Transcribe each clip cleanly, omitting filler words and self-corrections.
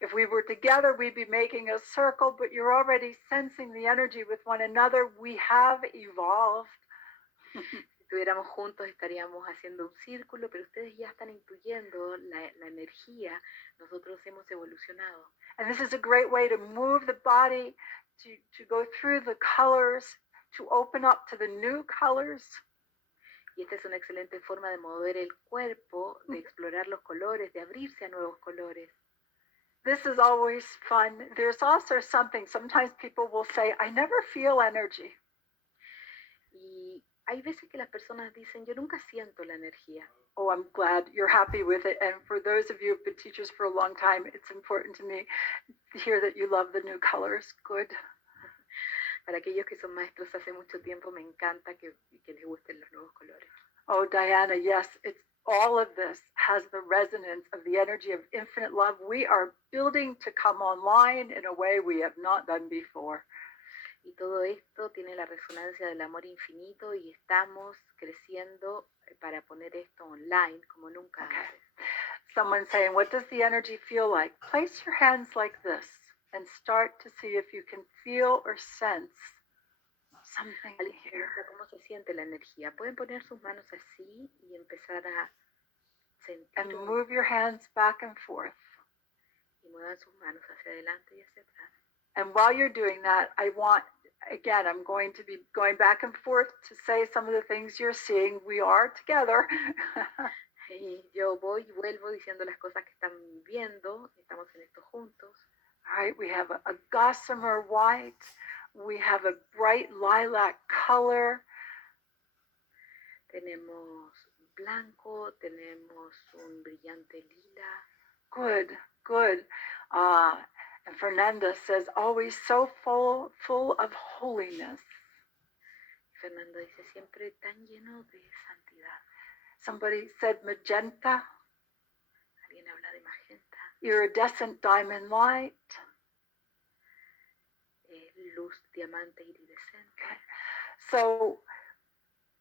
If we were together, we'd be making a circle, but you're already sensing the energy with one another. We have evolved. Si estuviéramos juntos estaríamos haciendo un círculo, pero ustedes ya están intuyendo la energía. Nosotros hemos evolucionado. And this is a great way to move the body, to go through the colors, to open up to the new colors. Y esta es una excelente forma de mover el cuerpo, de explorar los colores, de abrirse a nuevos colores. This is always fun. There's also something, sometimes people will say, I never feel energy. Y hay veces que las personas dicen, yo nunca siento la energía. Oh, I'm glad you're happy with it. And for those of you who've been teachers for a long time, it's important to me to hear that you love the new colors. Good. Para aquellos que son maestros hace mucho tiempo, me encanta que les gusten los nuevos colores. Oh, Diana, yes, it's all of this has the resonance of the energy of infinite love. We are building to come online in a way we have not done before. Y todo esto tiene la resonancia del amor infinito y estamos creciendo para poner esto online como nunca antes. Someone saying, what does the energy feel like? Place your hands like this and start to see if you can feel or sense something here. ¿Cómo se siente la energía? Pueden poner sus manos así y empezar a sentir. And move your hands back and forth. Y muevan sus manos hacia adelante y hacia atrás. And while you're doing that, I'm going to be going back and forth to say some of the things you're seeing. We are together. Y yo voy y vuelvo diciendo las cosas que están viendo. Estamos en esto juntos. All right, we have a gossamer white. We have a bright lilac color. Tenemos blanco, tenemos un brillante lila. Good, good. And Fernanda says, always so full of holiness. Fernando dice, siempre tan lleno de santidad. Somebody said magenta. Alguien habla de magenta. Iridescent diamond light. Luz diamante iridescente. Okay. So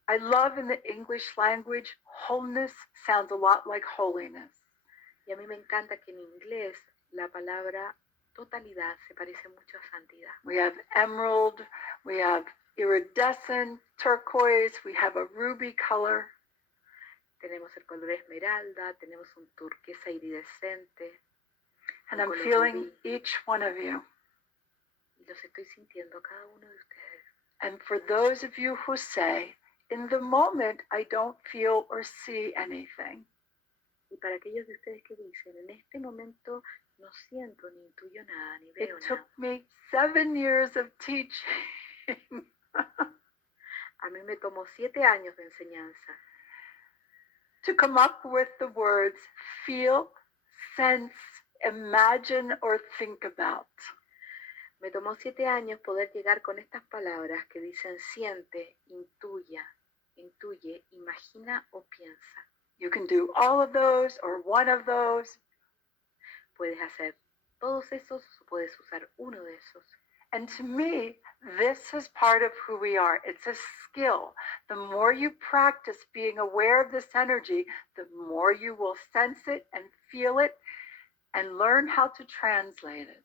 I love in the English language, wholeness sounds a lot like holiness. Y a mí me encanta que en inglés la palabra totalidad se parece mucho a santidad. We have emerald, we have iridescent, turquoise, we have a ruby color. Tenemos el color esmeralda, tenemos un turquesa iridescente. And I'm feeling rubí. Each one of you. Y los estoy sintiendo cada uno de ustedes. And for those of you who say, in the moment I don't feel or see anything. Y para aquellos de ustedes que dicen, en este momento no siento ni intuyo nada, ni veo nada. It took me 7 years of teaching. A mí me tomó 7 años de enseñanza. To come up with the words feel, sense, imagine, or think about. Me tomó 7 años poder llegar con estas palabras que dicen siente, intuye, imagina o piensa. You can do all of those or one of those. Puedes hacer todos esos o puedes usar uno de esos. And to me, this is part of who we are. It's a skill. The more you practice being aware of this energy, the more you will sense it and feel it and learn how to translate it.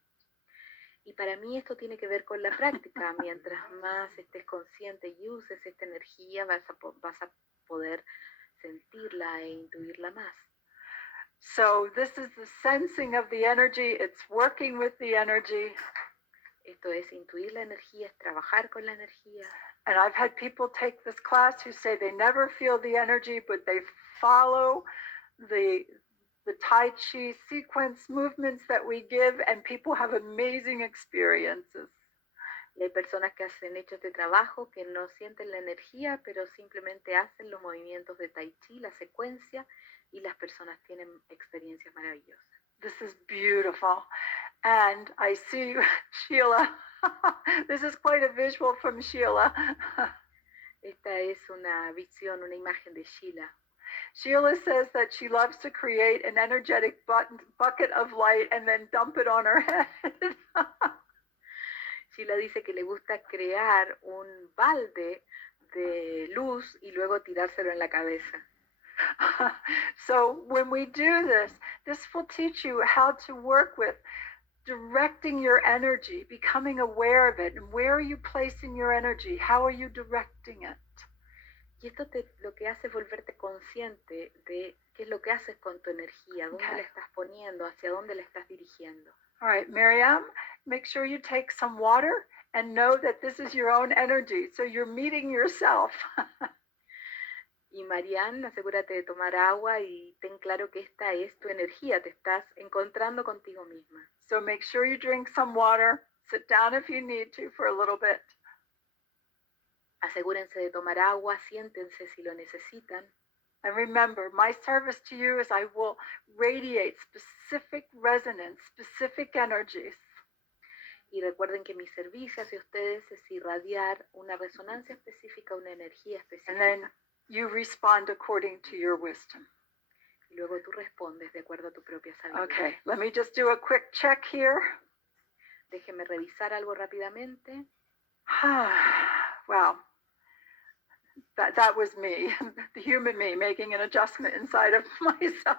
Y para mí esto tiene que ver con la práctica. Mientras más estés consciente y uses esta energía, vas a poder sentirla e intuirla más. So this is the sensing of the energy. It's working with the energy. Esto es intuir la energía, es trabajar con la energía. And I've had people take this class who say they never feel the energy, but they follow the Tai Chi sequence movements that we give, and people have amazing experiences. Y hay personas que han hecho este trabajo que no sienten la energía, pero simplemente hacen los movimientos de Tai Chi, la secuencia, y las personas tienen experiencias maravillosas. This is beautiful. And I see Sheila. This is quite a visual from Sheila. Esta es una visión, una imagen de Sheila. Sheila says that she loves to create an energetic bucket of light and then dump it on her head. Sheila dice que le gusta crear un balde de luz y luego tirárselo en la cabeza. So when we do this, this will teach you how to work with directing your energy, becoming aware of it, and where are you placing your energy? How are you directing it? Y esto lo que hace es volverte consciente de qué es lo que haces con tu energía, dónde Okay. la estás poniendo, hacia dónde la estás dirigiendo. All right, Miriam, make sure you take some water and know that this is your own energy. So you're meeting yourself. Y Marianne, asegúrate de tomar agua y ten claro que esta es tu energía, te estás encontrando contigo misma. So make sure you drink some water. Sit down if you need to for a little bit. Asegúrense de tomar agua, siéntense si lo necesitan. And remember, my service to you is I will radiate specific resonance, specific energies. Y recuerden que mi servicio hacia ustedes es irradiar una resonancia específica, una energía específica. And then you respond according to your wisdom. Y luego tú respondes de acuerdo a tu propia sabiduría. Okay, let me just do a quick check here. Déjenme revisar algo rápidamente. Wow. That was me, the human me, making an adjustment inside of myself.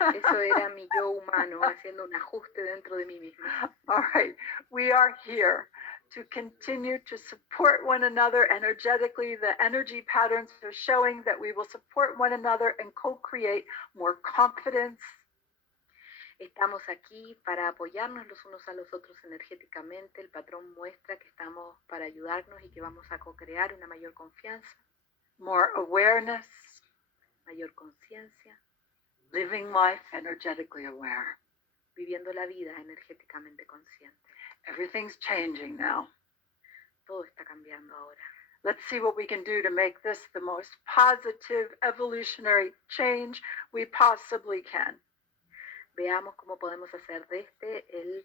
Eso era mi yo humano haciendo un ajuste dentro de mí misma. All right, we are here to continue to support one another energetically. The energy patterns are showing that we will support one another and co-create more confidence. Estamos aquí para apoyarnos los unos a los otros energéticamente. El patrón muestra que estamos para ayudarnos y que vamos a co-crear una mayor confianza, more awareness, mayor conciencia, living life energetically aware. Viviendo la vida energéticamente consciente. Everything's changing now. Todo está cambiando ahora. Let's see what we can do to make this the most positive evolutionary change we possibly can. Veamos cómo podemos hacer de este el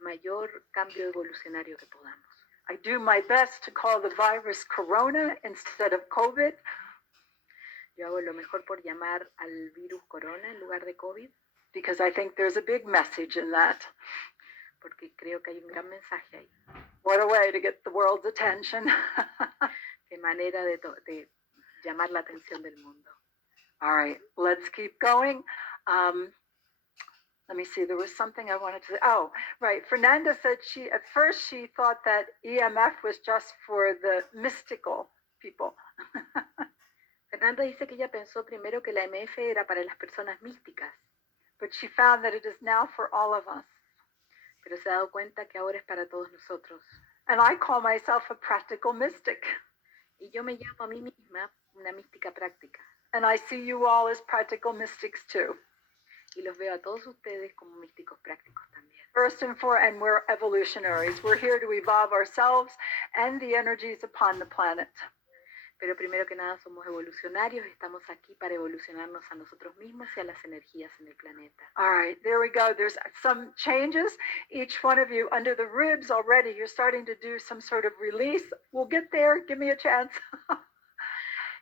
mayor cambio evolucionario que podamos. I do my best to call the virus corona instead of COVID. Yo hago lo mejor por llamar al virus corona en lugar de COVID. Because I think there's a big message in that. Porque creo que hay un gran mensaje ahí. What a way to get the world's attention. Qué manera de llamar la atención del mundo. All right, let's keep going. Let me see, there was something I wanted to say. Oh, right. Fernanda said at first she thought that EMF was just for the mystical people. Fernanda dice que ella pensó primero que la EMF era para las personas místicas. But she found that it is now for all of us. Pero se ha dado cuenta que ahora es para todos nosotros. And I call myself a practical mystic. Y yo me llamo a mí misma una mística práctica. And I see you all as practical mystics too. Y los veo a todos ustedes como místicos prácticos también. First and foremost, and we're evolutionaries. We're here to evolve ourselves and the energies upon the planet. Pero primero que nada somos evolucionarios, estamos aquí para evolucionarnos a nosotros mismos y a las energías en el planeta. All right, there we go. There's some changes. Each one of you under the ribs already, you're starting to do some sort of release. We'll get there. Give me a chance.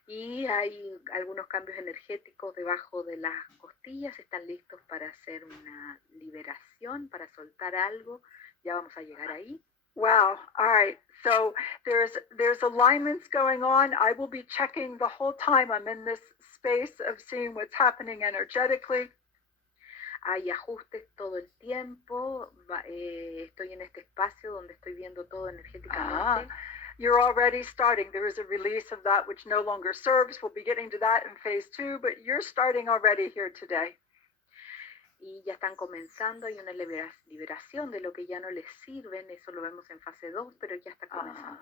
Y hay algunos cambios energéticos debajo de las costillas, están listos para hacer una liberación, para soltar algo. Ya vamos a llegar ahí. Wow. All right. So there's alignments going on. I will be checking the whole time I'm in this space of seeing what's happening energetically. Hay ajustes todo el tiempo. Estoy en este espacio donde estoy viendo todo energéticamente. You're already starting. There is a release of that which no longer serves. We'll be getting to that in phase 2, but you're starting already here today. Y ya están comenzando, hay una liberación de lo que ya no les sirven, eso lo vemos en fase 2, pero ya está comenzando.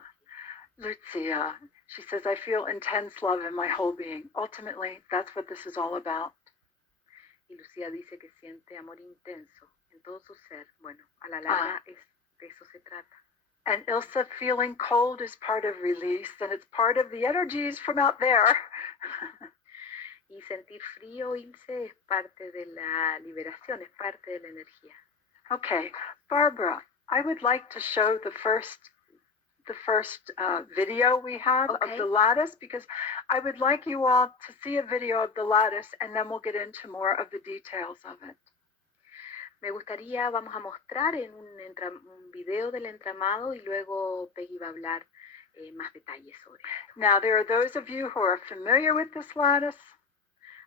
Lucia, she says, I feel intense love in my whole being. Ultimately, that's what this is all about. Y Lucía dice que siente amor intenso en todo su ser. Bueno, a la larga de eso se trata. And Ilsa, feeling cold is part of release, and it's part of the energies from out there. Y sentir frío, Ilse, es parte de la liberación, es parte de la energía. Okay, Barbara, I would like to show the first video we have of the lattice, because I would like you all to see a video of the lattice, and then we'll get into more of the details of it. Me gustaría, vamos a mostrar en un video del entramado y luego Peggy va a hablar más detalles sobre esto. Now, there are those of you who are familiar with this lattice.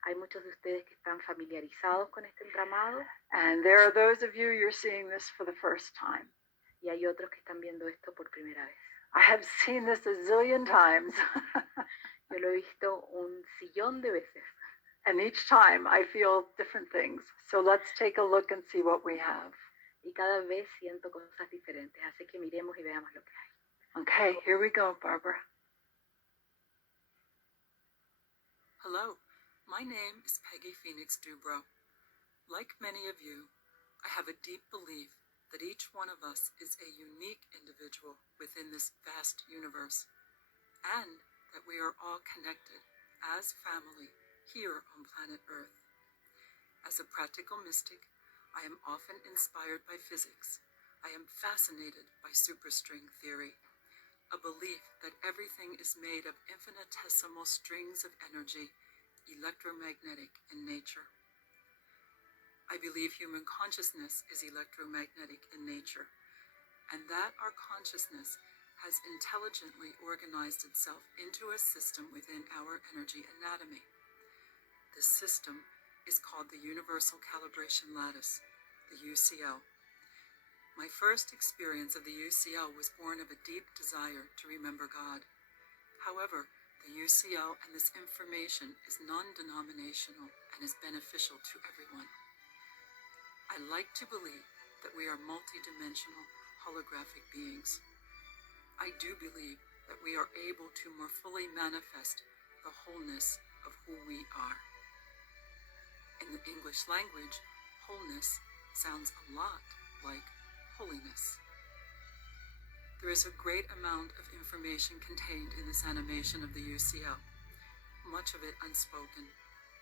Hay muchos de ustedes que están familiarizados con este entramado and there are those of you you're seeing this for the first time. y hay otros que están viendo esto por primera vez. I have seen this a zillion times, Yo lo he visto un sillón de veces and each time I feel different things. So let's take a look and see what we have. y cada vez siento cosas diferentes, así que miremos y veamos lo que hay. Okay, here we go, Barbara. Hello, my name is Peggy Phoenix Dubrow. Like many of you, I have a deep belief that each one of us is a unique individual within this vast universe, and that we are all connected as family here on planet Earth. As a practical mystic, I am often inspired by physics. I am fascinated by superstring theory, a belief that everything is made of infinitesimal strings of energy, electromagnetic in nature. I believe human consciousness is electromagnetic in nature, and that our consciousness has intelligently organized itself into a system within our energy anatomy. This system is called the Universal Calibration Lattice, the UCL. My first experience of the UCL was born of a deep desire to remember God. However, the UCL and this information is non-denominational and is beneficial to everyone. I like to believe that we are multidimensional holographic beings. I do believe that we are able to more fully manifest the wholeness of who we are. In the English language, wholeness sounds a lot like holiness. There is a great amount of information contained in this animation of the UCL, much of it unspoken,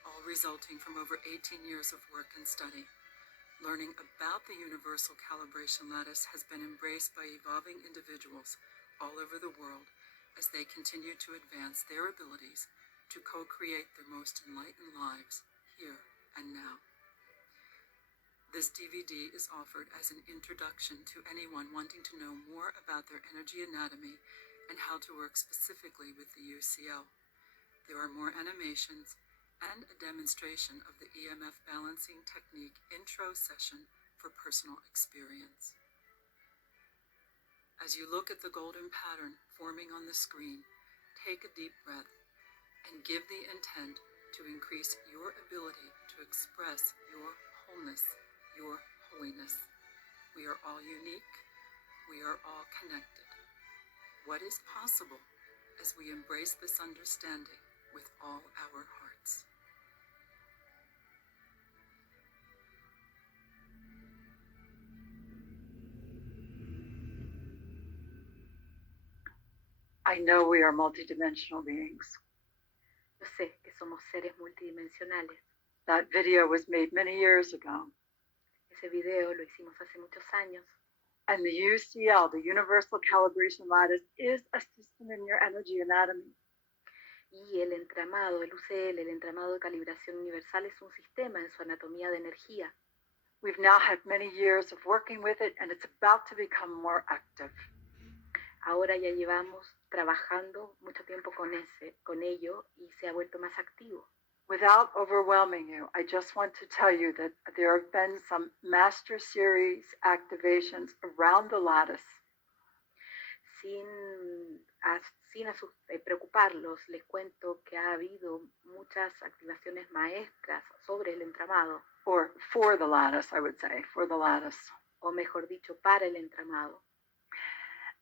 all resulting from over 18 years of work and study. Learning about the Universal Calibration Lattice has been embraced by evolving individuals all over the world as they continue to advance their abilities to co-create their most enlightened lives here and now. This DVD is offered as an introduction to anyone wanting to know more about their energy anatomy and how to work specifically with the UCL. There are more animations and a demonstration of the EMF balancing technique intro session for personal experience. As you look at the golden pattern forming on the screen, take a deep breath and give the intent to increase your ability to express your wholeness, your holiness. We are all unique. We are all connected. What is possible as we embrace this understanding with all our hearts? I know we are multidimensional beings. Yo sé que somos seres multidimensionales. That video was made many years ago. Ese video lo hicimos hace muchos años. And the UCL, the Universal Calibration Lattice, is a system in your energy anatomy. Y el entramado, el UCL, el entramado de calibración universal, es un sistema en su anatomía de energía. We've now had many years of working with it, and it's about to become more active. Ahora ya llevamos trabajando mucho tiempo con ello y se ha vuelto más activo. Without overwhelming you, I just want to tell you that there have been some Master Series activations around the lattice. Sin preocuparlos, les cuento que ha habido muchas activaciones maestras sobre el entramado. Or for the lattice, I would say, for the lattice. O mejor dicho, para el entramado.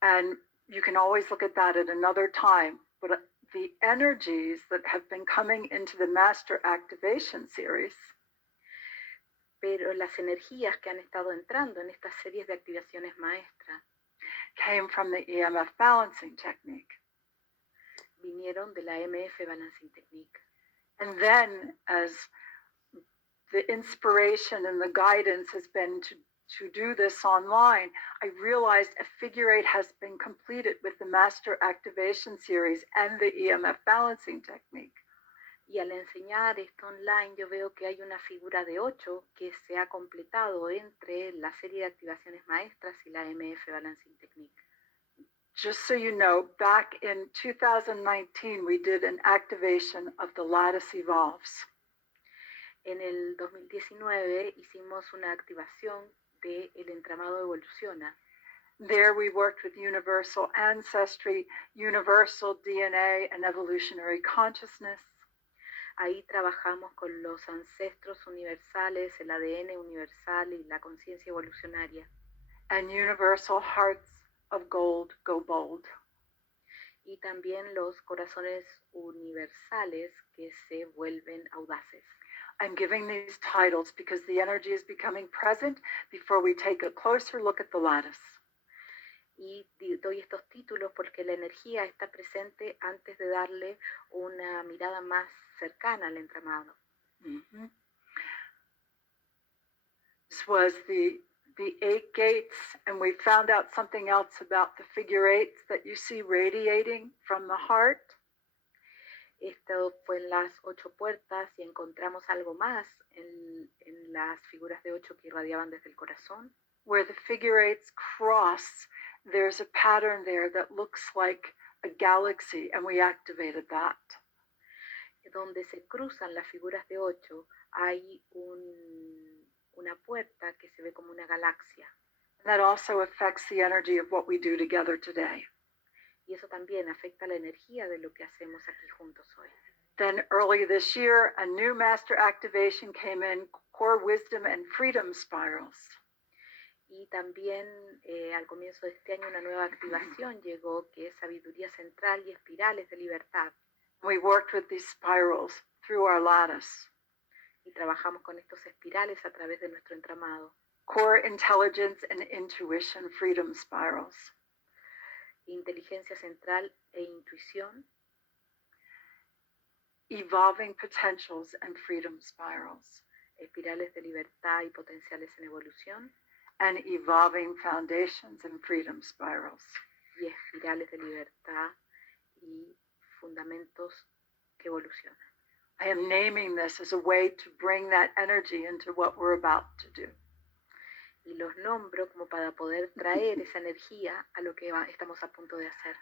And you can always look at that at another time, but the energies that have been coming into the Master Activation Series, pero las energías que han estado entrando en estas series de activaciones maestras came from the EMF balancing technique. Vinieron de la EMF balancing technique. And then as the inspiration and the guidance has been to do this online, I realized a figure eight has been completed with the Master Activation Series and the EMF balancing technique. Y al enseñar esto online, yo veo que hay una figura de 8 que se ha completado entre la serie de activaciones maestras y la EMF balancing technique. Just so you know, back in 2019, we did an activation of the Lattice Evolves. En el 2019 hicimos una activación de El entramado evoluciona. There we worked with universal ancestry, universal DNA, and evolutionary consciousness. Ahí trabajamos con los ancestros universales, el ADN universal y la conciencia evolucionaria. And universal hearts of gold go bold. Y también los corazones universales que se vuelven audaces. I'm giving these titles because the energy is becoming present before we take a closer look at the lattice. Y doy estos títulos porque la energía está presente antes de darle una mirada más cercana al entramado. Mm-hmm. This was the 8 gates, and we found out something else about the figure eights that you see radiating from the heart. Esto fue en las 8 puertas y encontramos algo más en las figuras de 8 que irradiaban desde el corazón. Where the figure eights cross, there's a pattern there that looks like a galaxy, and we activated that. Donde se cruzan las figuras de 8, hay una puerta que se ve como una galaxia. And that also affects the energy of what we do together today. Y eso también afecta la energía de lo que hacemos aquí juntos hoy. Then early this year, a new master activation came in, core wisdom and freedom spirals. Y también al comienzo de este año una nueva activación llegó, que es sabiduría central y espirales de libertad. We worked with these spirals through our lattice. Y trabajamos con estos espirales a través de nuestro entramado. Core intelligence and intuition freedom spirals. Inteligencia central e intuición. Evolving potentials and freedom spirals. Espirales de libertad y potenciales en evolución. And evolving foundations and freedom spirals. Y espirales de libertad y fundamentos que evolucionan. I am naming this as a way to bring that energy into what we're about to do. Y los nombro como para poder traer esa energía a lo que estamos a punto de hacer.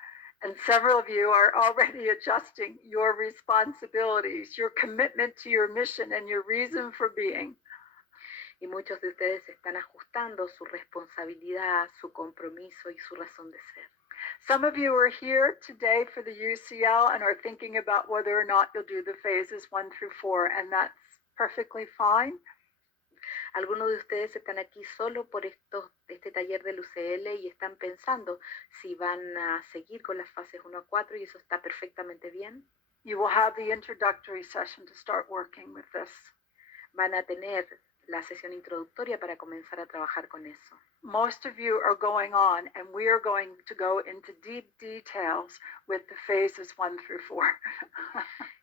And several of you are already adjusting your responsibilities, your commitment to your mission, and your reason for being. Y muchos de ustedes están ajustando su responsabilidad, su compromiso y su razón de ser. Some of you are here today for the UCL and are thinking about whether or not you'll do the phases 1 through 4, and that's perfectly fine. Algunos de ustedes están aquí solo por este taller del UCL y están pensando si van a seguir con las fases 1 a 4 y eso está perfectamente bien. You will have the introductory session to start working with this. Van a tener la sesión introductoria para comenzar a trabajar con eso. Most of you are going on, and we are going to go into deep details with the phases 1 through 4.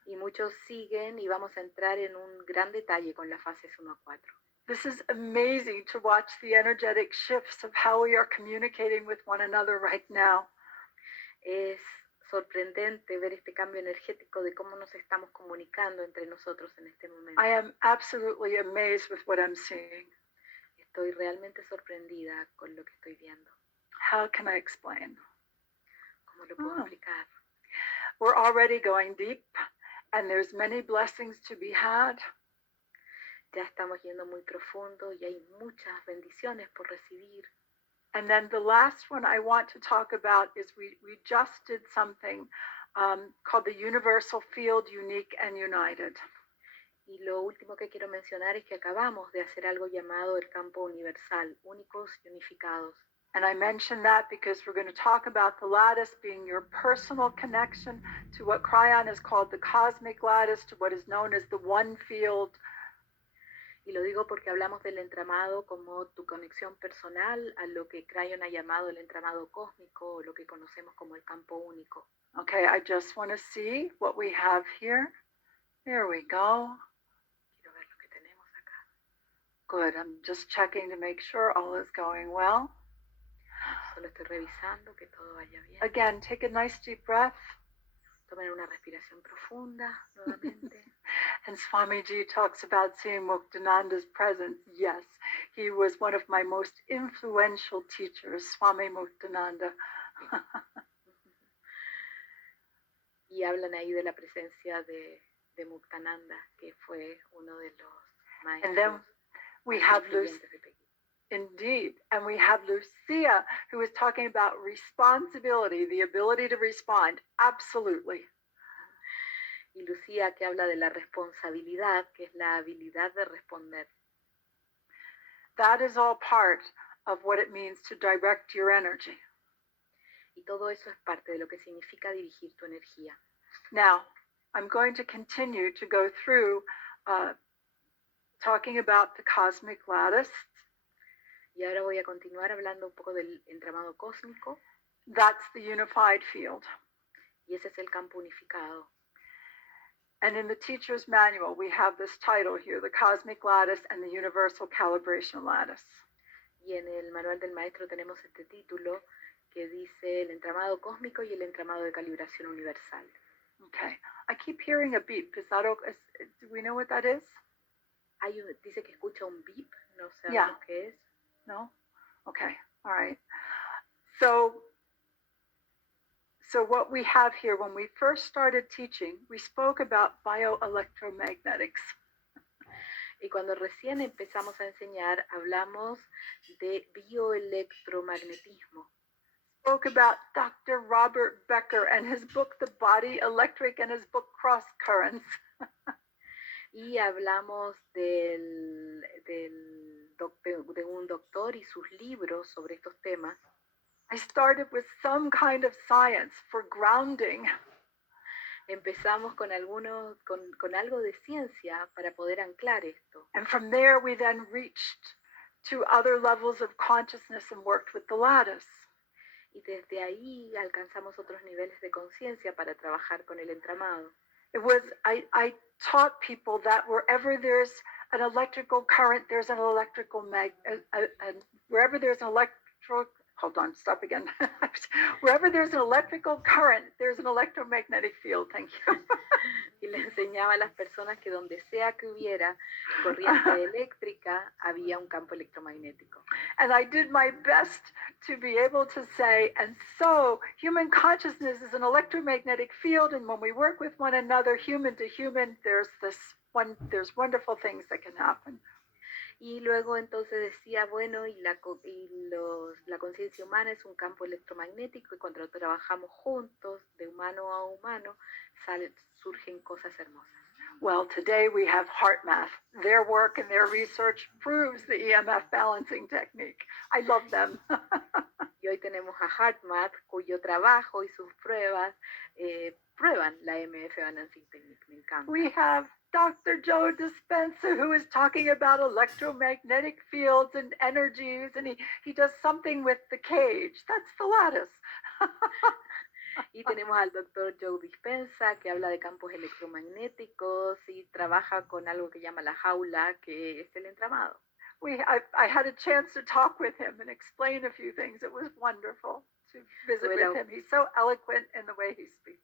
Y muchos siguen y vamos a entrar en un gran detalle con las fases 1 a 4. This is amazing to watch the energetic shifts of how we are communicating with one another right now. Es sorprendente ver este cambio energético de cómo nos estamos comunicando entre nosotros en este momento. I am absolutely amazed with what I'm seeing. Estoy realmente sorprendida con lo que estoy viendo. How can I explain? ¿Cómo lo puedo explicar? We're already going deep, and there's many blessings to be had. Ya estamos yendo muy profundo y hay muchas bendiciones por recibir. And then the last one I want to talk about is we just did something called the Universal Field Unique and United. Y lo último que quiero mencionar es que acabamos de hacer algo llamado el campo universal, únicos y unificados. And I mention that because we're going to talk about the lattice being your personal connection to what Cryon has called the cosmic lattice, to what is known as the one field. Y lo digo porque hablamos del entramado como tu conexión personal a lo que Cryon ha llamado el entramado cósmico o lo que conocemos como el campo único. Okay, I just want to see what we have here. There we go. Quiero ver lo que tenemos acá. Good, I'm just checking to make sure all is going well. Solo estoy revisando que todo vaya bien. Again, take a nice deep breath. Tomen una respiración profunda nuevamente. And Swamiji talks about seeing Muktananda's presence. Yes, he was one of my most influential teachers, Swami Muktananda. Y hablan ahí de la presencia de Muktananda, que fue uno de los And then maestros we have influyentes de Peggy. Indeed. And we have Lucia, who is talking about responsibility, the ability to respond. Absolutely. Y Lucía, que habla de la responsabilidad, que es la habilidad de responder. That is all part of what it means to direct your energy. Y todo eso es parte de lo que significa dirigir tu energía. Now, I'm going to continue to go through talking about the cosmic lattice. Y ahora voy a continuar hablando un poco del entramado cósmico. That's the unified field. Y ese es el campo unificado. And in the teacher's manual, we have this title here, the cosmic lattice and the universal calibration lattice. Y en el manual del maestro tenemos este título que dice el entramado cósmico y el entramado de calibración universal. Okay. I keep hearing a beep. Is that okay? Do we know what that is? Dice que escucha un beep, no sé Yeah. lo que es. No? Okay. All right. So what we have here, when we first started teaching, we spoke about bioelectromagnetics. Y cuando recién empezamos a enseñar, hablamos de bioelectromagnetismo. Spoke about Dr. Robert Becker and his book, The Body Electric, and his book, Cross Currents. Y hablamos de un doctor y sus libros sobre estos temas. I started with some kind of science for grounding. Empezamos con algo de ciencia para poder anclar esto. And from there, we then reached to other levels of consciousness and worked with the lattice. Y desde ahí alcanzamos otros niveles de conciencia para trabajar con el entramado. I taught people that wherever there's an electrical current, there's an electrical wherever there's an wherever there's an electrical current, there's an electromagnetic field. Thank you. Y le enseñaba a las personas que donde sea que hubiera corriente eléctrica, había un campo electromagnético. And I did my best to be able to say, and so human consciousness is an electromagnetic field, and when we work with one another, human to human, there's wonderful things that can happen. Y luego entonces decía, bueno, la conciencia humana es un campo electromagnético y cuando trabajamos juntos, de humano a humano, surgen cosas hermosas. Well, today we have HeartMath. Their work and their research proves the EMF balancing technique. I love them. Y hoy tenemos a HeartMath, cuyo trabajo y sus pruebas prueban la EMF balancing technique. Me encanta. We have Dr. Joe Dispenza, who is talking about electromagnetic fields and energies, and he does something with the cage. That's the lattice. Y tenemos al doctor Joe Dispenza, que habla de campos electromagnéticos y trabaja con algo que llama la jaula, que es el entramado. I had a chance to talk with him and explain a few things. It was wonderful to visit with him. He's so eloquent in the way he speaks.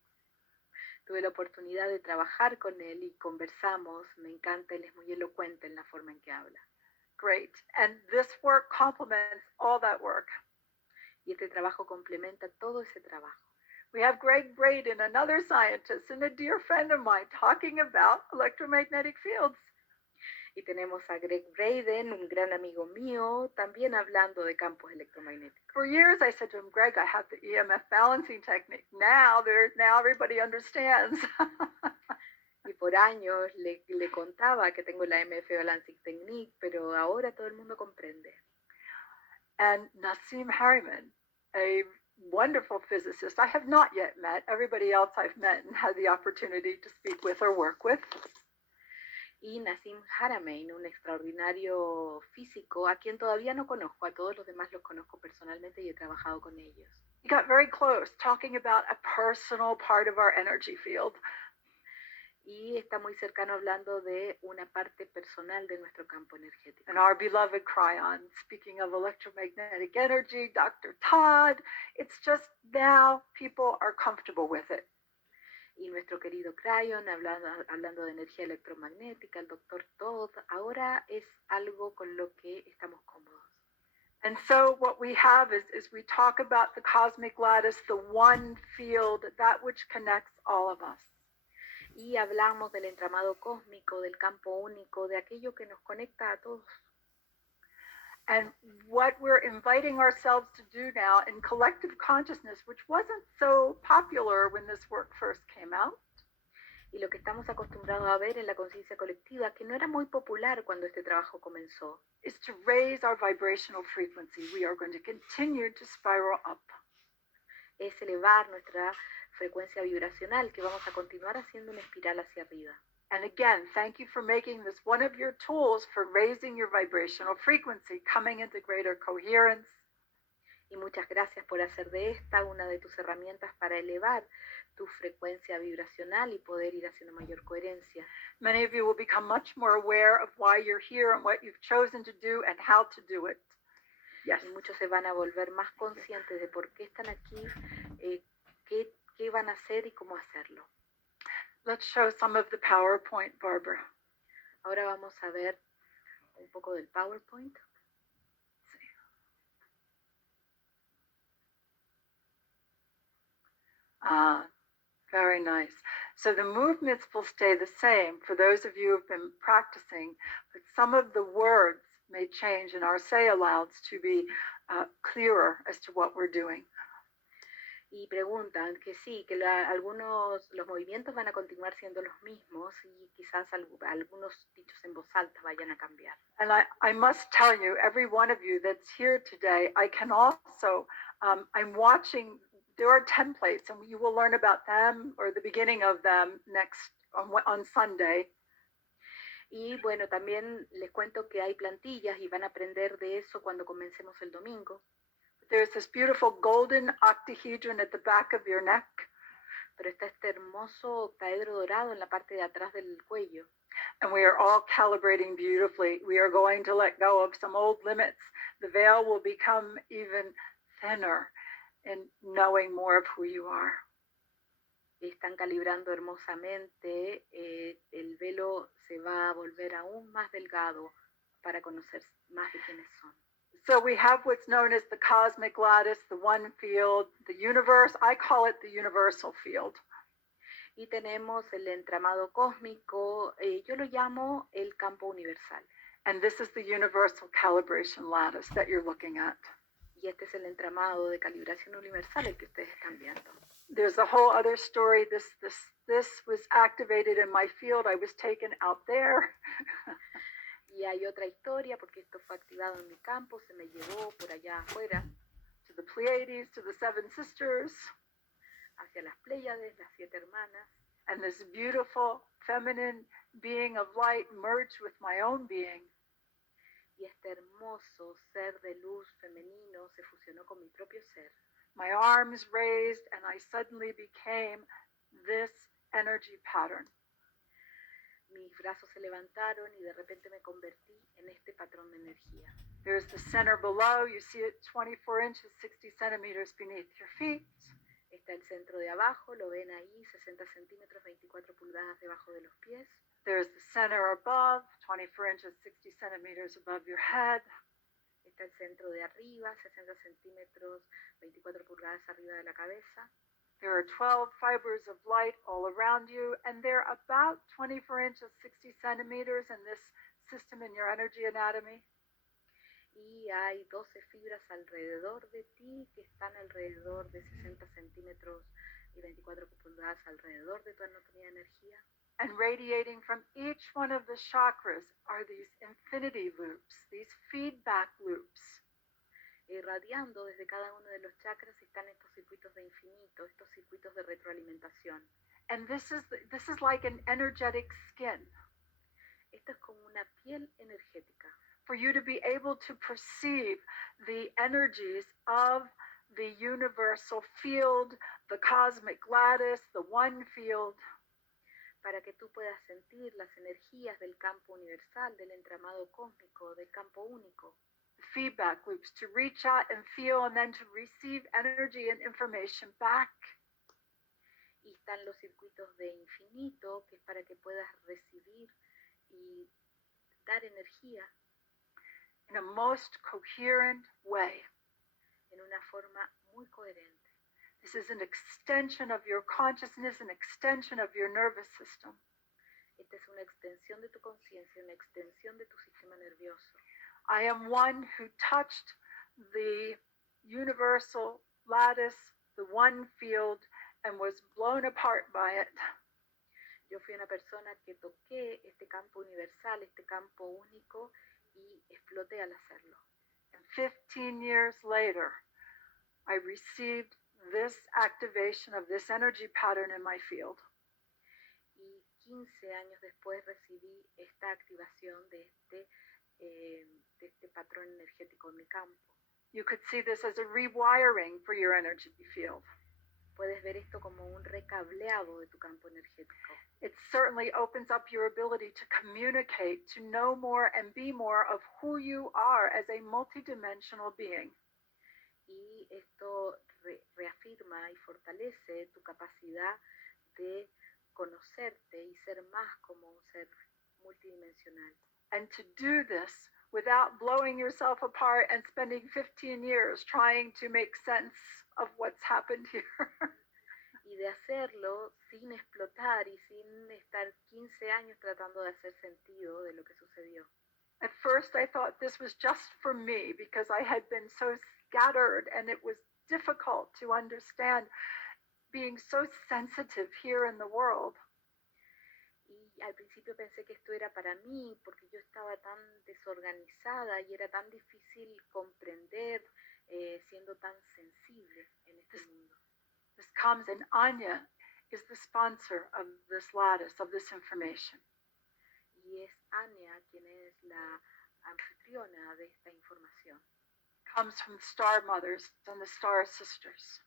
Tuve la oportunidad de trabajar con él y conversamos. Me encanta, él es muy elocuente en la forma en que habla. Great. And this work complements all that work. Y este trabajo complementa todo ese trabajo. We have Greg Braden, another scientist and a dear friend of mine, talking about electromagnetic fields. Y tenemos a Greg Braden, un gran amigo mío, también hablando de campos electromagnéticos. For years I said to him, Greg, I have the EMF balancing technique. Now everybody understands. Y por años le contaba que tengo la EMF balancing technique, pero ahora todo el mundo comprende. And Nassim Harriman, a wonderful physicist I have not yet met. Everybody else I've met and had the opportunity to speak with or work with. Y Nassim Haramein, un extraordinario físico a quien todavía no conozco, a todos los demás los conozco personalmente y he trabajado con ellos. He got very close, talking about a personal part of our energy field. Y está muy cercano hablando de una parte personal de nuestro campo energético. And our beloved Cryon, speaking of electromagnetic energy, Dr. Todd, it's just now people are comfortable with it. Y nuestro querido Cryon, hablando de energía electromagnética, el doctor Todd, ahora es algo con lo que estamos cómodos. And so what we have is we talk about the cosmic lattice, the one field, that which connects all of us. Y hablamos del entramado cósmico, del campo único, de aquello que nos conecta a todos. And what we're inviting ourselves to do now in collective consciousness, which wasn't so popular when this work first came out, Y lo que estamos acostumbrados a ver en la conciencia colectiva, que no era muy popular cuando este trabajo comenzó, is to raise our vibrational frequency. We are going to continue to spiral up. es elevar nuestra frecuencia vibracional, que vamos a continuar haciendo una espiral hacia arriba. And again, thank you for making this one of your tools for raising your vibrational frequency, coming into greater coherence. Y muchas gracias por hacer de esta una de tus herramientas para elevar tu frecuencia vibracional y poder ir hacia una mayor coherencia. Many of you will become much more aware of why you're here and what you've chosen to do and how to do it. Yes. Y muchos se van a volver más conscientes de por qué están aquí, qué van a hacer y cómo hacerlo. Let's show some of the PowerPoint, Barbara. Ahora vamos a ver un poco del PowerPoint. Very nice. So the movements will stay the same for those of you who've been practicing, but some of the words may change in our say alouds to be clearer as to what we're doing. Y preguntan que sí, que los movimientos van a continuar siendo los mismos y quizás algunos dichos en voz alta vayan a cambiar. And I must tell you, every one of you that's here today, I can also, I'm watching, there are templates and you will learn about them or the beginning of them next on Sunday. Y bueno, también les cuento que hay plantillas y van a aprender de eso cuando comencemos el domingo. There's this beautiful golden octahedron at the back of your neck. Pero está este hermoso octaedro dorado en la parte de atrás del cuello. And we are all calibrating beautifully. We are going to let go of some old limits. The veil will become even thinner in knowing more of who you are. Están calibrando hermosamente. El velo se va a volver aún más delgado para conocer más de quiénes son. So we have what's known as the cosmic lattice, the one field, the universe. I call it the universal field. Y tenemos el entramado cósmico, yo lo llamo el campo universal. And this is the universal calibration lattice that you're looking at. Y este es el entramado de calibración universal el que ustedes están viendo. There's a whole other story. This was activated in my field. I was taken out there. Y hay otra historia porque esto fue activado en mi campo, se me llevó por allá afuera. To the Pleiades, to the seven sisters. Hacia las Pléyades, las 7 hermanas. And this beautiful feminine being of light merged with my own being. Y este hermoso ser de luz femenino se fusionó con mi propio ser. My arms raised and I suddenly became this energy pattern. Mis brazos se levantaron y de repente me convertí en este patrón de energía. There's the center below. You see it 24 inches, 60 centimeters beneath your feet. Está el centro de abajo, lo ven ahí, 60 centímetros, 24 pulgadas debajo de los pies. There's the center above, 24 inches, 60 centimeters above your head. Está el centro de arriba, 60 centímetros, 24 pulgadas arriba de la cabeza. There are 12 fibers of light all around you, and they're about 24 inches, 60 centimeters in this system in your energy anatomy. Y hay 12 fibras alrededor de ti que están alrededor de 60 centímetros y 24 pulgadas alrededor de tu anatomía de energía. And radiating from each one of the chakras are these infinity loops, these feedback loops. Irradiando desde cada uno de los chakras están estos circuitos de infinito, estos circuitos de retroalimentación. And this is like an energetic skin. Esto es como una piel energética. For you to be able to perceive the energies of the universal field, the cosmic lattice, the one field. Para que tú puedas sentir las energías del campo universal, del entramado cósmico, del campo único. Feedback loops to reach out and feel and then to receive energy and information back. Y están los circuitos de infinito, que es para que puedas recibir y dar energía. In a most coherent way. En una forma muy coherente. The This is an extension of your consciousness, an extension of your nervous system. Esta es una extensión de tu conciencia, una extensión de tu sistema nervioso. I am one who touched the universal lattice, the one field, and was blown apart by it. Yo fui una persona que toqué este campo universal, este campo único, y exploté al hacerlo. And 15 years later, I received this activation of this energy pattern in my field. Y 15 años después recibí esta activación de este patrón energético en mi campo. You could see this as a rewiring for your energy field. Puedes ver esto como un recableado de tu campo energético. It certainly opens up your ability to communicate, to know more and be more of who you are as a multidimensional being. Y esto reafirma y fortalece tu capacidad de conocerte y ser más como un ser multidimensional. And to do this without blowing yourself apart and spending 15 years trying to make sense of what's happened here. Y de hacerlo sin explotar y sin estar 15 años tratando de hacer sentido de lo que sucedió. At first I thought this was just for me because I had been so scattered and it was difficult to understand being so sensitive here in the world. Y al principio pensé que esto era para mí porque yo estaba tan desorganizada y era tan difícil comprender siendo tan sensible en este mundo. This comes, and Anya is the sponsor of this lattice, of this information. Y es Anya quien es la anfitriona de esta información. Comes from the star mothers and the star sisters.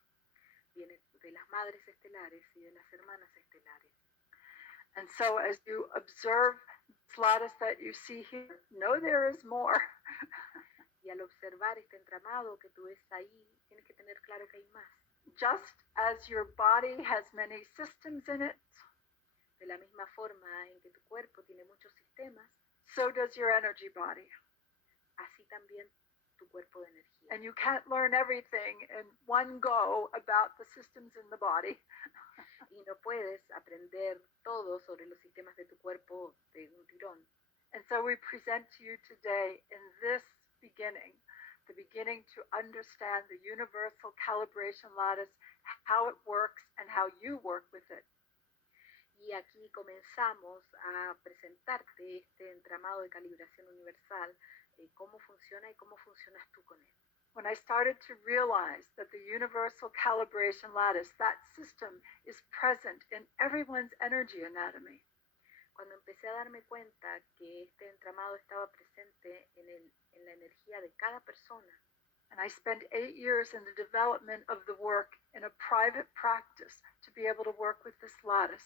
Viene de las madres estelares y de las hermanas estelares. And so as you observe this lattice that you see here, know there is more. Y al observar este entramado que tú ves ahí, tienes que tener claro que hay más. Just as your body has many systems in it, De la misma forma en que tu cuerpo tiene muchos sistemas, so does your energy body. así también tu cuerpo de energía. And you can't learn everything in one go about the systems in the body. Y no puedes aprender todo sobre los sistemas de tu cuerpo de un tirón. And so we present to you today in this beginning, the beginning to understand the universal calibration lattice, how it works and how you work with it. Y aquí comenzamos a presentarte este entramado de calibración universal, cómo funciona y cómo funcionas tú con él. When I started to realize that the universal calibration lattice, that system, is present in everyone's energy anatomy, Cuando empecé a darme cuenta que este entramado estaba presente en la energía de cada persona, and I spent 8 years in the development of the work in a private practice to be able to work with this lattice.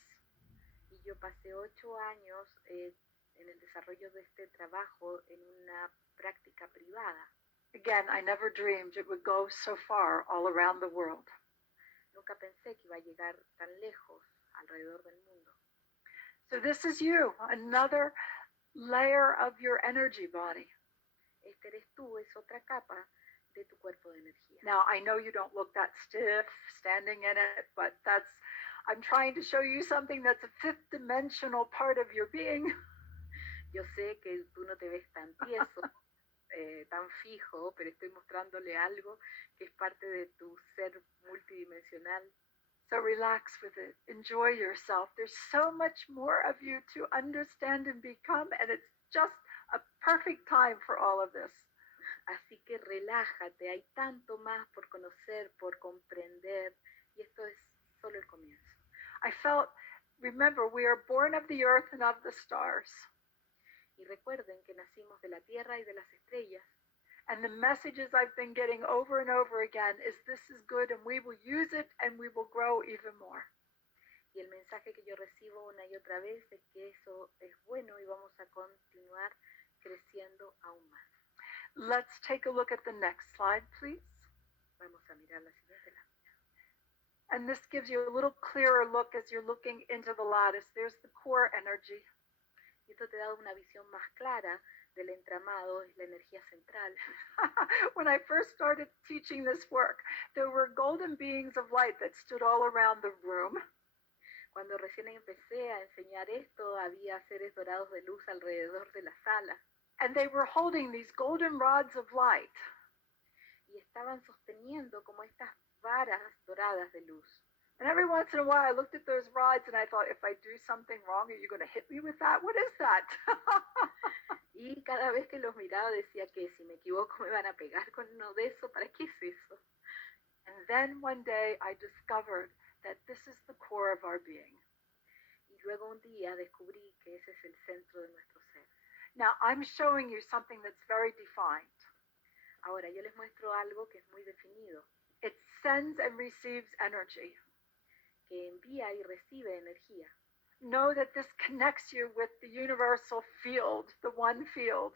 y yo pasé 8 años en el desarrollo de este trabajo en una práctica privada. Again, I never dreamed it would go so far all around the world. Nunca pensé que iba a llegar tan lejos alrededor del mundo. So this is you, another layer of your energy body. Este eres tú, es otra capa de tu cuerpo de energía. Now, I know you don't look that stiff standing in it, but I'm trying to show you something that's a fifth dimensional part of your being. Yo sé que tú no te ves tan tieso, tan fijo, pero estoy mostrándole algo que es parte de tu ser multidimensional. So relax with it. Enjoy yourself. There's so much more of you to understand and become, and it's just a perfect time for all of this. Así que relájate, hay tanto más por conocer, por comprender, y esto es solo el comienzo. I felt, remember, we are born of the earth and of the stars. Y recuerden que nacimos de la tierra y de las estrellas. And the messages I've been getting over and over again is this is good and we will use it and we will grow even more. Y el mensaje que yo recibo una y otra vez es que eso es bueno y vamos a continuar creciendo aún más. Let's take a look at the next slide, please. Vamos a mirar la siguiente lámina. And this gives you a little clearer look as you're looking into the lattice. There's the core energy. Y esto te da una visión más clara del entramado es la energía central. When I first started teaching this work, there were golden beings of light that stood all around the room. Cuando recién empecé a enseñar esto, había seres dorados de luz alrededor de la sala And they were holding these golden rods of light. y estaban sosteniendo como estas varas doradas de luz. And every once in a while, I looked at those rods and I thought, if I do something wrong, are you going to hit me with that? What is that? Y cada vez que los miraba decía que si me equivoco me van a pegar con uno de esos. ¿Para qué es eso? And then one day I discovered that this is the core of our being. Y luego un día descubrí que ese es el centro de nuestro ser. Now, I'm showing you something that's very defined. Ahora, yo les muestro algo que es muy definido, It sends and receives energy. que envía y recibe energía. Know that this connects you with the universal field, the one field.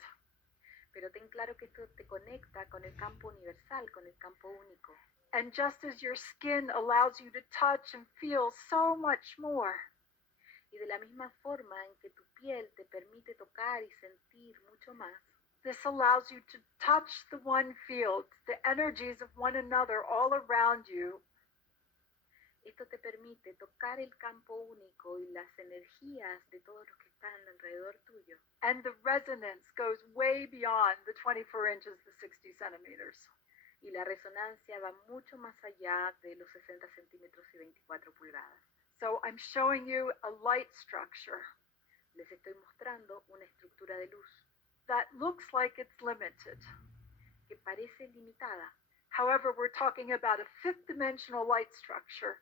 Pero ten claro que esto te conecta con el campo universal, con el campo único. And just as your skin allows you to touch and feel so much more, Y de la misma forma en que tu piel te permite tocar y sentir mucho más, this allows you to touch the one field, the energies of one another all around you, esto te permite tocar el campo único y las energías de todos los que están alrededor tuyo. and the resonance goes way beyond the 24 inches, the 60 centimeters. Y la resonancia va mucho más allá de los 60 centímetros y 24 pulgadas. So I'm showing you a light structure Les estoy mostrando una estructura de luz that looks like it's limited. que parece limitada. However, we're talking about a fifth dimensional light structure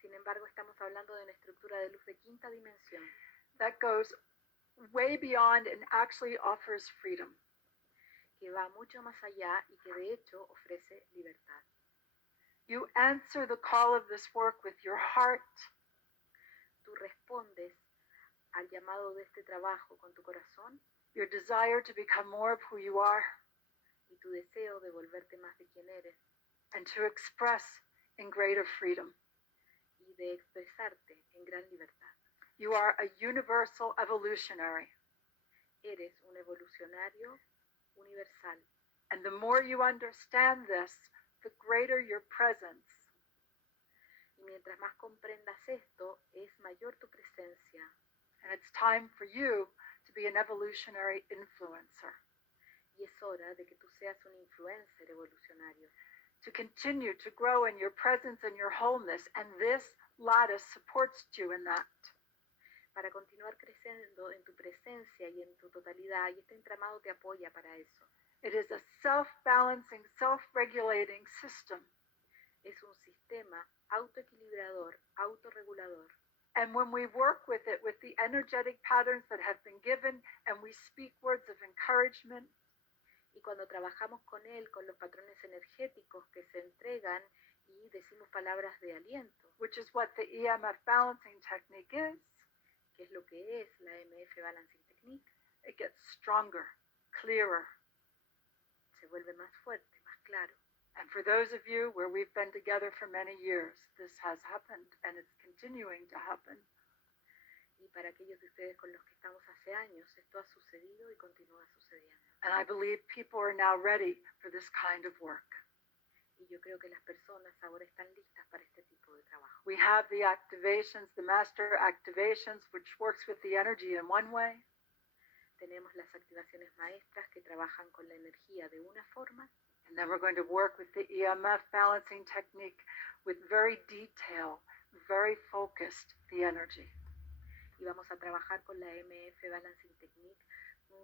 Sin embargo, estamos hablando de una estructura de luz de quinta dimensión that goes way beyond and actually offers freedom. que va mucho más allá y que de hecho ofrece libertad. You answer the call of this work with your heart, Tú respondes al llamado de este trabajo con tu corazón your desire to become more of who you are, y tu deseo de volverte más de quien eres and to express in greater freedom. y de expresarte en gran libertad. You are a universal evolutionary, Eres un evolucionario universal and the more you understand this, the greater your presence. y mientras más comprendas esto, es mayor tu presencia And it's time for you to be an evolutionary influencer, y es hora de que tú seas un influencer evolucionario, to continue to grow in your presence and your wholeness, and this lattice supports you in that. para continuar creciendo en tu presencia y en tu totalidad, y este entramado te apoya para eso. It is a self-balancing, self-regulating system. Es un sistema autoequilibrador, autorregulador. And when we work with it, with the energetic patterns that have been given, and we speak words of encouragement, Y cuando trabajamos con él, con los patrones energéticos que se entregan y decimos palabras de aliento, which is what the EMF balancing technique is, que es lo que es la MF Balancing Technique, it gets stronger, clearer. se vuelve más fuerte, más claro. And for those of you where we've been together for many years, this has happened and it's continuing to happen. Y para aquellos de ustedes con los que estamos hace años, esto ha sucedido y continúa sucediendo. And I believe people are now ready for this kind of work. Y yo creo que las personas ahora están listas para este tipo de trabajo. We have the activations, the master activations, which works with the energy in one way. Tenemos las activaciones maestras que trabajan con la energía de una forma, And then we're going to work with the EMF balancing technique with very detailed, very focused, the energy. y vamos a trabajar con la MF Balancing Technique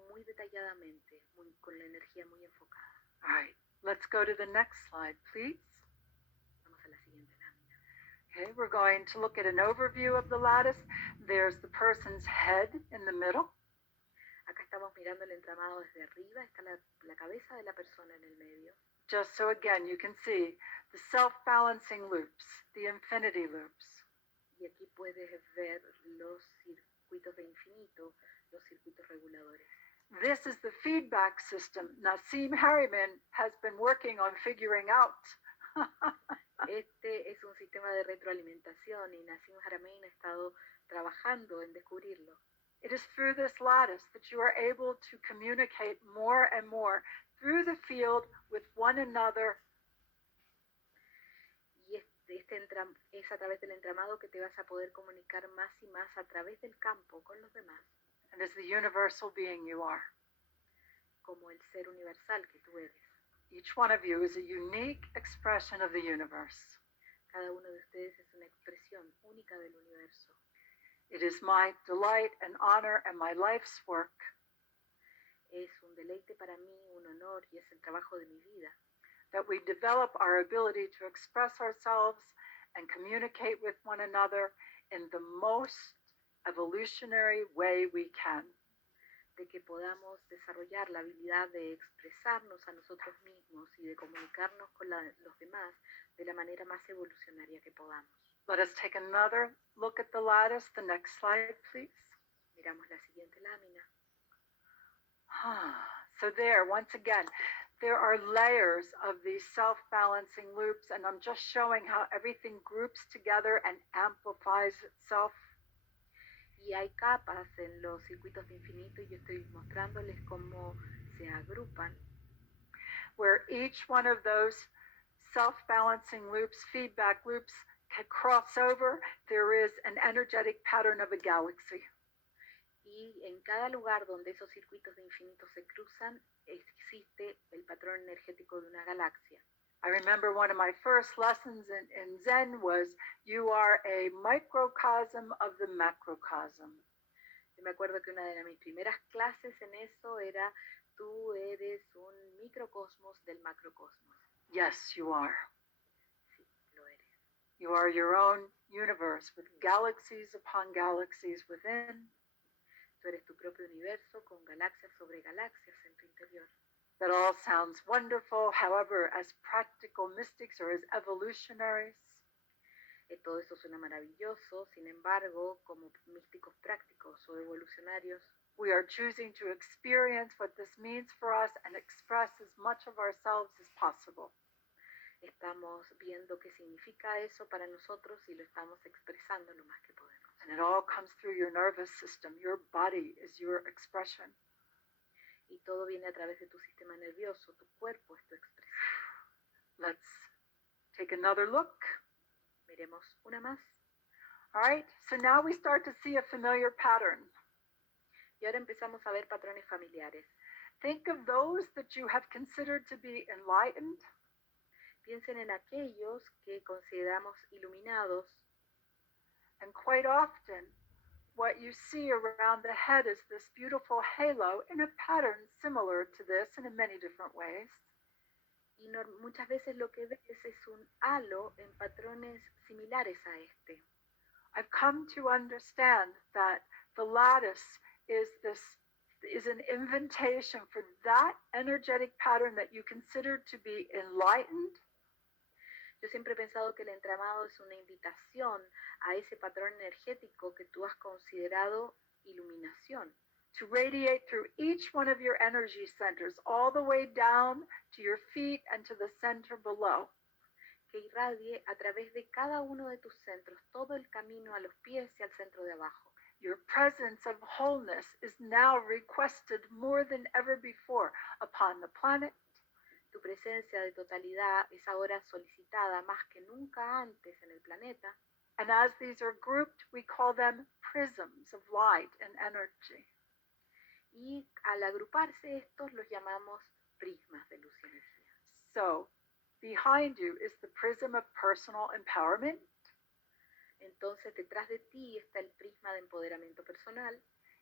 muy detalladamente, con la energía muy enfocada. All right, let's go to the next slide, please. Vamos a la siguiente lámina. Okay, we're going to look at an overview of the lattice. There's the person's head in the middle. Acá estamos mirando el entramado desde arriba, está la cabeza de la persona en el medio. Just so again, you can see the self-balancing loops, the infinity loops. Y aquí puedes ver los circuitos de infinito, los circuitos reguladores. This is the feedback system Nassim Harriman has been working on figuring out. Este es un sistema de retroalimentación y Nassim Haramein ha estado trabajando en descubrirlo. It is through this lattice that you are able to communicate more and more through the field with one another. Y es a través del entramado que te vas a poder comunicar más y más a través del campo con los demás, And as the universal being you are. como el ser universal que tú eres. Each one of you is a unique expression of the universe. Cada uno de ustedes es una expresión única del universo. It is my delight and honor and my life's work Es un deleite para mí, un honor y es el trabajo de mi vida. that we develop our ability to express ourselves and communicate with one another in the most evolutionary way we can. De que podamos desarrollar la habilidad de expresarnos a nosotros mismos y de comunicarnos con los demás de la manera más evolucionaria que podamos. Let us take another look at the lattice. The next slide, please. Miramos la siguiente lámina. So there, once again, there are layers of these self-balancing loops, and I'm just showing how everything groups together and amplifies itself. Y hay capas en los circuitos de infinito y yo estoy mostrándoles cómo se agrupan, where each one of those self-balancing loops, feedback loops, can cross over. There is an energetic pattern of a galaxy. y en cada lugar donde esos circuitos de infinito se cruzan existe el patrón energético de una galaxia. I remember one of my first lessons in Zen was, you are a microcosm of the macrocosm. Yo me acuerdo que una de mis primeras clases en eso era, tú eres un microcosmos del macrocosmos. Yes, you are. Sí, lo eres. You are your own universe with galaxies upon galaxies within. Tú eres tu propio universo con galaxias sobre galaxias en tu interior. That all sounds wonderful. However, as practical mystics or as evolutionaries, Todo eso suena maravilloso, sin embargo, como místicos prácticos o evolucionarios, we are choosing to experience what this means for us and express as much of ourselves as possible. estamos viendo qué significa eso para nosotros y lo estamos expresando lo más que podemos. And it all comes through your nervous system. Your body is your expression. Y todo viene a través de tu sistema nervioso, tu cuerpo es tu expresión. Let's take another look. Miremos una más. All right, so now we start to see a familiar pattern. Y ahora empezamos a ver patrones familiares. Think of those that you have considered to be enlightened, Piensen en aquellos que consideramos iluminados, and quite often what you see around the head is this beautiful halo in a pattern similar to this and in many different ways. y muchas veces lo que ves es un halo en patrones similares a este. I've come to understand that the lattice is an invitation for that energetic pattern that you consider to be enlightened. Yo siempre he pensado que el entramado es una invitación a ese patrón energético que tú has considerado iluminación, To radiate through each one of your energy centers, all the way down to your feet and to the center below. que irradie a través de cada uno de tus centros, todo el camino a los pies y al centro de abajo. Your presence of wholeness is now requested more than ever before upon the planet, Tu presencia de totalidad es ahora solicitada más que nunca antes en el planeta, and as these are grouped, we call them prisms of light and energy. y al agruparse estos los llamamos prismas de luz y energía. So, behind you is the prism of personal empowerment, Entonces detrás de ti está el prisma de empoderamiento personal,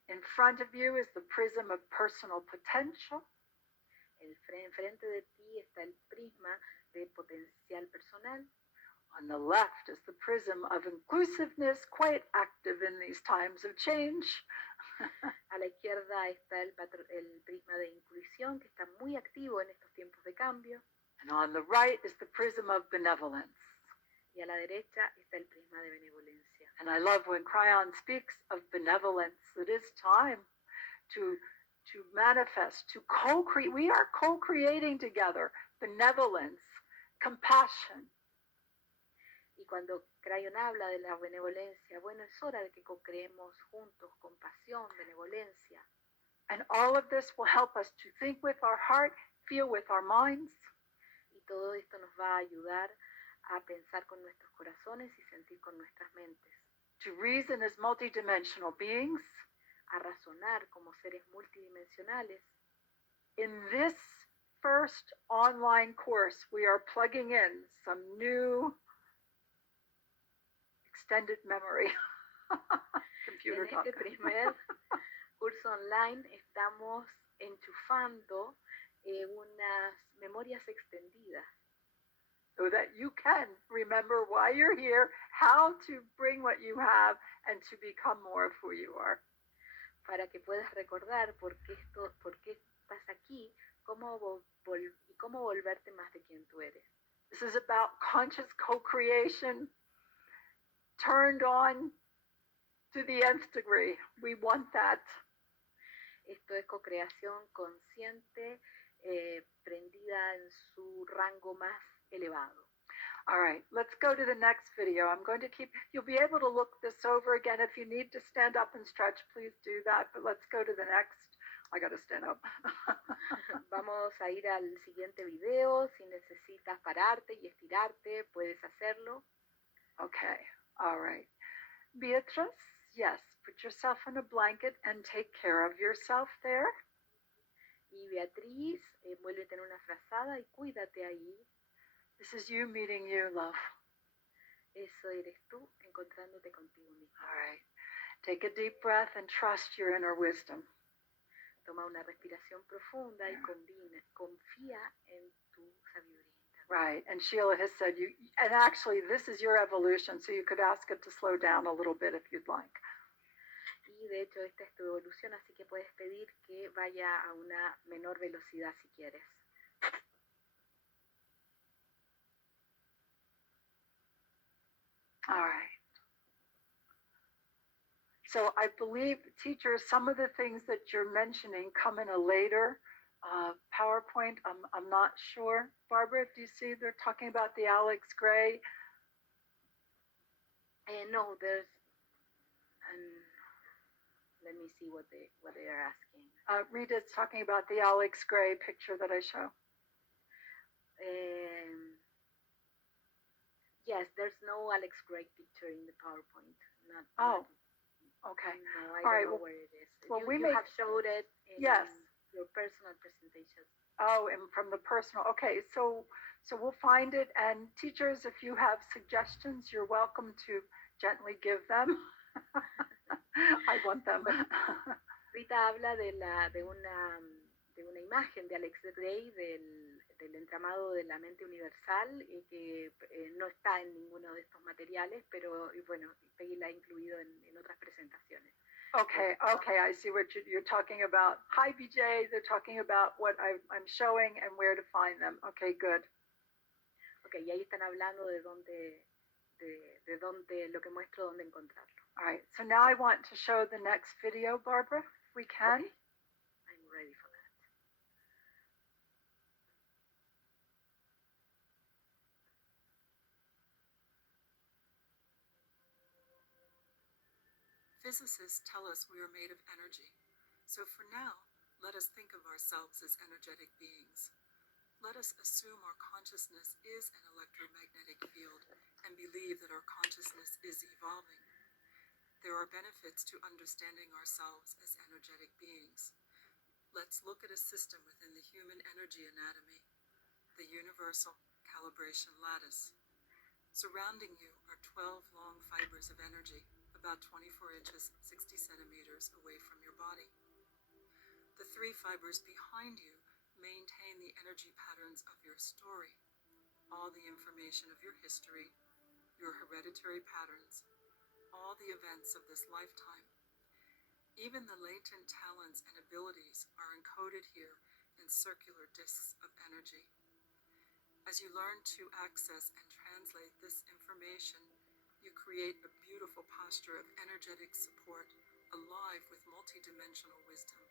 in front of you is the prism of personal potential, enfrente de ti está el prisma de potencial personal, on the left is the prism of inclusiveness, quite active in these times of change, a la izquierda está el prisma de inclusión que está muy activo en estos tiempos de cambio, and on the right is the prism of benevolence. y a la derecha está el prisma de benevolencia. And I love when Cryon speaks of benevolence. It is time to manifest, to co-create. We are co-creating together benevolence, compassion. Y cuando Crayon habla de la benevolencia, bueno, es hora de que co-creemos juntos compasión, benevolencia. And all of this will help us to think with our heart, feel with our minds, Y todo esto nos va a ayudar a pensar con nuestros corazones y sentir con nuestras mentes, to reason as multidimensional beings. a razonar como seres multidimensionales. In this first online course, we are plugging in some new extended memory. Computer En este talk. primer curso online estamos enchufando unas memorias extendidas So that you can remember why you're here, how to bring what you have, and to become more of who you are. para que puedas recordar por qué estás aquí, y cómo volverte más de quien tú eres. This is about conscious co-creation turned on to the nth degree. We want that. Esto es co-creación consciente, prendida en su rango más elevado. All right, let's go to the next video. I'm going to you'll be able to look this over again. If you need to stand up and stretch, please do that. But let's go to the next. I got to stand up. Vamos a ir al siguiente video. Si necesitas pararte y estirarte, puedes hacerlo. Okay, all right. Beatrice, yes, put yourself in a blanket and take care of yourself there. Y Beatriz, envuélvete en una frazada y cuídate ahí. This is you meeting you, love. Eso eres tú, encontrándote contigo mismo. All right. Take a deep breath and trust your inner wisdom. Toma una respiración profunda y confía en tu sabiduría. Right, and Sheila has said and actually this is your evolution, so you could ask it to slow down a little bit if you'd like. Y de hecho esta es tu evolución, así que puedes pedir que vaya a una menor velocidad si quieres. All right. So I believe, teachers, some of the things that you're mentioning come in a later PowerPoint. I'm not sure. Barbara, do you see they're talking about the Alex Gray? No, there's. Let me see what they are asking. Rita's talking about the Alex Gray picture that I show. Yes, there's no Alex Gray picture in the PowerPoint. Okay. No, I All don't right, know well, where it is. Well, you have showed it in yes. Your personal presentations. Oh, and from the personal. Okay, so we'll find it. And teachers, if you have suggestions, you're welcome to gently give them. I want them. Rita habla de una imagen de Alex Gray del entramado de la mente universal que no está en ninguno de estos materiales, pero bueno, Peggy la ha incluido en otras presentaciones. Okay, I see what you're talking about. Hi, BJ. They're talking about what I'm showing and where to find them. Okay, good. Okay, y ahí están hablando de dónde lo que muestro, dónde encontrarlo. All right, so now I want to show the next video, Barbara, if we can. Okay. I'm ready for that. Physicists tell us we are made of energy. So for now, let us think of ourselves as energetic beings. Let us assume our consciousness is an electromagnetic field and believe that our consciousness is evolving. There are benefits to understanding ourselves as energetic beings. Let's look at a system within the human energy anatomy, the universal calibration lattice. Surrounding you are 12 long fibers of energy, about 24 inches, 60 centimeters away from your body. The 3 fibers behind you maintain the energy patterns of your story, all the information of your history, your hereditary patterns, all the events of this lifetime. Even the latent talents and abilities are encoded here in circular discs of energy. As you learn to access and translate this information, you create a beautiful posture of energetic support, alive with multidimensional wisdom.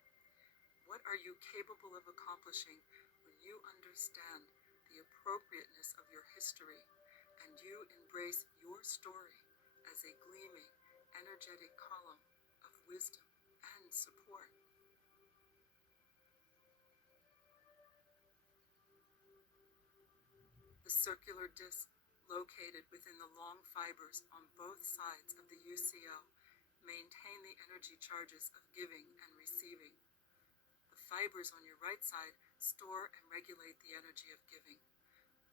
What are you capable of accomplishing when you understand the appropriateness of your history and you embrace your story as a gleaming, energetic column of wisdom and support. The circular disc located within the long fibers on both sides of the UCL maintain the energy charges of giving and receiving. The fibers on your right side store and regulate the energy of giving.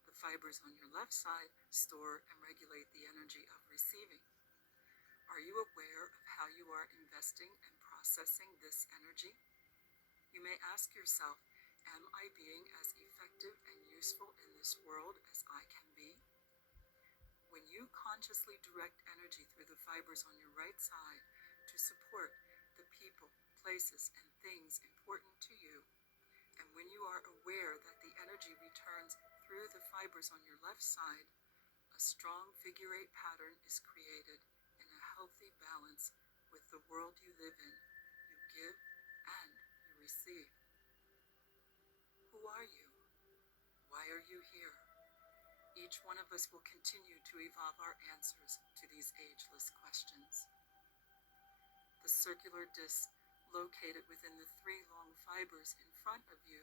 The fibers on your left side store and regulate the energy of receiving. Are you aware of how you are investing and processing this energy? You may ask yourself, am I being as effective and useful in this world as I can be? When you consciously direct energy through the fibers on your right side to support the people, places, and things important to you, and when you are aware that the energy returns through the fibers on your left side, a strong figure-8 pattern is created in a healthy balance with the world you live in. You give and you receive. Who are you? Why are you here? Each one of us will continue to evolve our answers to these ageless questions. The circular disc located within the 3 long fibers in front of you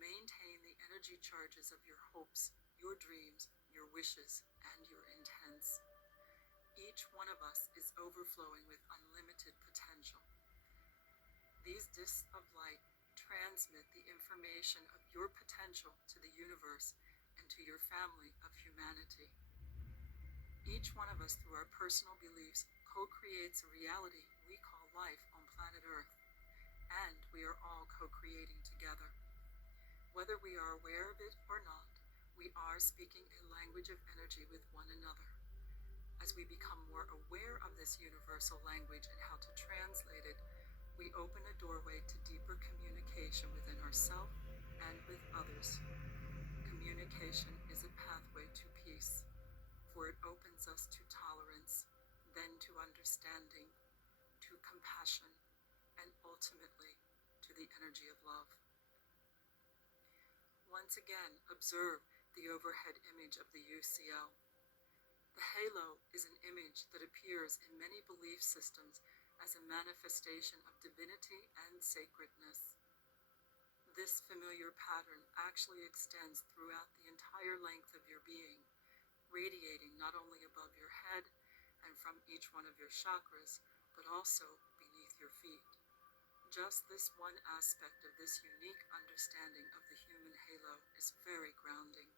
maintain the energy charges of your hopes, your dreams, your wishes, and your intents. Each one of us is overflowing with unlimited potential. These discs of light transmit the information of your potential to the universe and to your family of humanity. Each one of us, through our personal beliefs, co-creates a reality we call life on planet Earth, and we are all co-creating together. Whether we are aware of it or not, we are speaking a language of energy with one another. As we become more aware of this universal language and how to translate it, we open a doorway to deeper communication within ourselves and with others. Communication is a pathway to peace, for it opens us to tolerance, then to understanding, to compassion, and ultimately to the energy of love. Once again, observe the overhead image of the UCL. The halo is an image that appears in many belief systems as a manifestation of divinity and sacredness. This familiar pattern actually extends throughout the entire length of your being, radiating not only above your head and from each one of your chakras, but also beneath your feet. Just this one aspect of this unique understanding of the human halo is very grounding.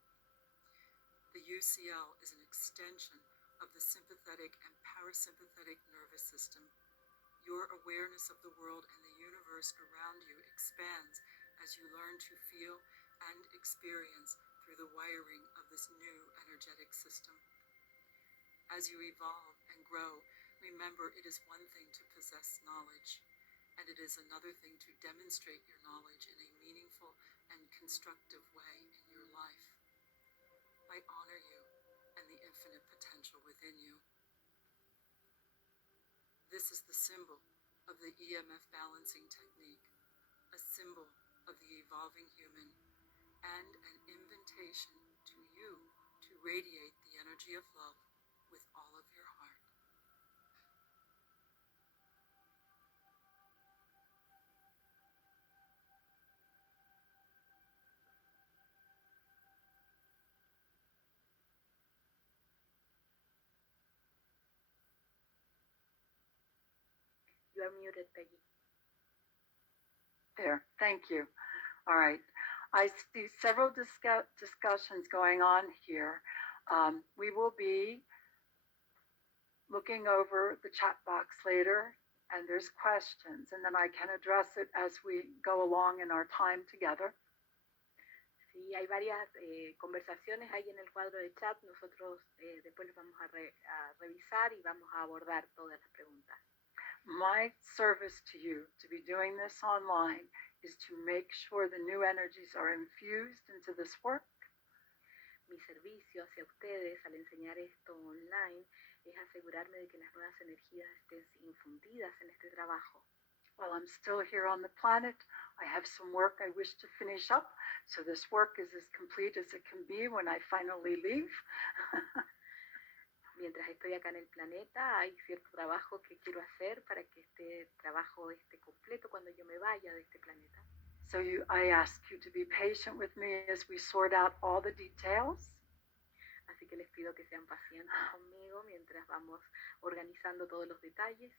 The UCL is an extension of the sympathetic and parasympathetic nervous system. Your awareness of the world and the universe around you expands as you learn to feel and experience through the wiring of this new energetic system. As you evolve and grow, remember it is one thing to possess knowledge, and it is another thing to demonstrate your knowledge in a meaningful and constructive way in your life. I honor you and the infinite potential within you. This is the symbol of the EMF balancing technique, a symbol of the evolving human, and an invitation to you to radiate the energy of love with all of your heart. You are muted, Peggy. There, thank you. All right. I see several discussions going on here. We will be looking over the chat box later, and there's questions, and then I can address it as we go along in our time together. Sí, hay varias conversaciones ahí en el cuadro de chat. Nosotros después los vamos a revisar y vamos a abordar todas las preguntas. My service to you to be doing this online is to make sure the new energies are infused into this work. Mi servicio hacia ustedes al enseñar esto online es asegurarme de que las nuevas energías estén infundidas en este trabajo. while I'm still here on the planet, I have some work I wish to finish up. So this work is as complete as it can be when I finally leave. Mientras estoy acá en el planeta, hay cierto trabajo que quiero hacer para que este trabajo esté completo cuando yo me vaya de este planeta. So I ask you to be patient with me as we sort out all the details. Así que les pido que sean pacientes conmigo mientras vamos organizando todos los detalles.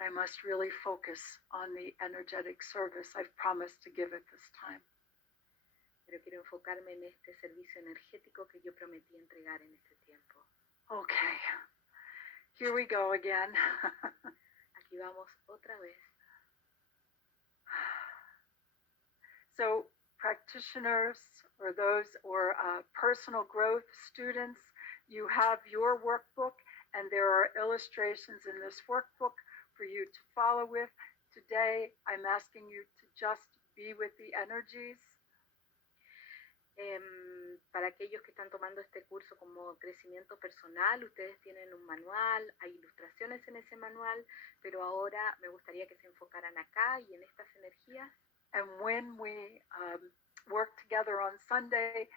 I must really focus on the energetic service I've promised to give at this time. Pero quiero enfocarme en este servicio energético que yo prometí entregar en este tiempo. Okay, here we go again. Aquí vamos otra vez. So practitioners or those or personal growth students, you have your workbook and there are illustrations in this workbook for you to follow with. Today, I'm asking you to just be with the energies. Para aquellos que están tomando este curso como crecimiento personal, ustedes tienen un manual, hay ilustraciones en ese manual, pero ahora me gustaría que se enfocaran acá y en estas energías. And when we work together on Sunday,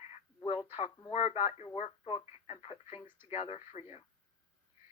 we'll talk more about your workbook and put things together for you.